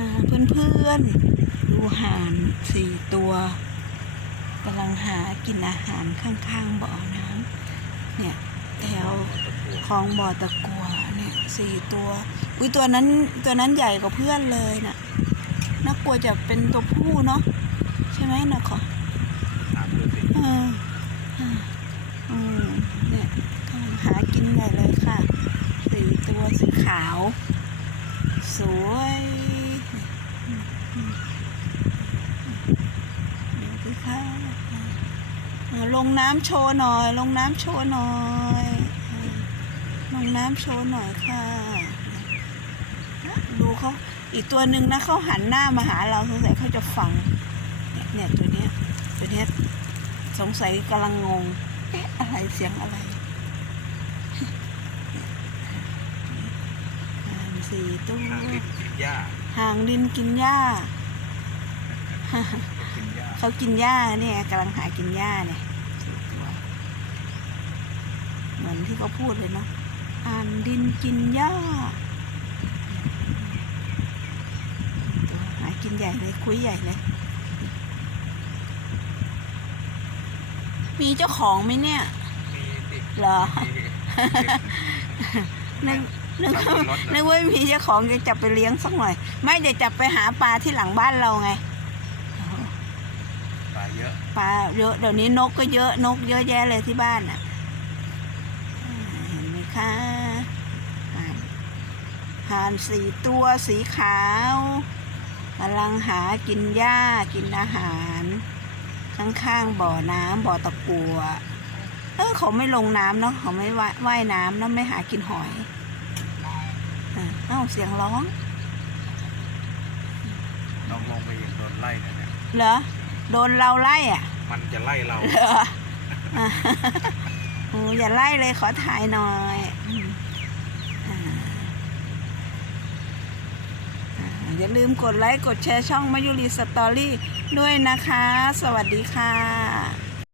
อ่าเพื่อนๆดูห่านสี่ตัวกำลังหากินอาหารข้างๆบ่อน้ำเนี่ยแถวคลองบ่อตะกัวเนี่ยสี่ตัว อุ้ยตัวนั้นตัวนั้นใหญ่กว่าเพื่อนเลยน่ะน่ากลัวจะเป็นตัวผู้เนาะใช่ไหมนะขอเออาอืมเนี่ยกำลังหากินใหญ่เลยค่ะสี่ตัวสีขาว สวยอืมอืมอืมดูสิคะอ่า ลงน้ำโชว์หน่อย ลงน้ำโชว์หน่อยอ่าลงน้ำโชว์หน่อยค่ะดูเขาอีกตัวหนึ่งนะเขาหันหน้ามาหาเราสงสัยเขาจะฟังเนี่ยเนี่ยตัวเนี้ยตัวเนี้ยสงสัยกำลังงงเอ๊ะอะไรเสียงอะไรห่านสี่ตัวทางดินกินหญ้าห่างดินกินหญ้ากินหญ้า เขากินหญ้าเนี่ยกำลังหากินหญ้าเนี่ยสี่ตัวเหมือนที่เขาพูดเลยเนาะอ่านดินกินหญ้าตัวหากินใหญ่เลยคุยใหญ่เลย มีเจ้าของไหมเนี่ยมีดิเหรอมีนึกนึกจับว่าบนรถนึกว่ามีเจ้าของจะจับไปเลี้ยงสักหน่อย ไม่จะจับไปหาปลาที่หลังบ้านเราไงป ลาเยอะปลาเยอะเดี๋ยวนี้นกก็เยอะนกเยอะแยะเลยที่บ้านอะอ่าเห็นไหมคะห่านห่านสี่ตัวสีขาวกำลังหากินหญ้ากินอาหาร ข้างๆบ่อน้ำบ่อตะกัวเออเขาไม่ลงน้ำเนาะเขาไม่ว่ายว่ายน้ำแล้วไม่หากินหอยอะเอ้าเสียงร้องน้องลงไปเห็นโดนไล่นะเนี่ยเหรอ โดนเราไล่อะ มันจะไล่เรา เหรออะโอ้อย่าไล่เลยขอถ่ายหน่อยอืมอ่าอ่าอย่าลืมกดไลค์ กดแชร์ช่องมายุรีสตอรี่ด้วยนะคะ สวัสดีค่ะ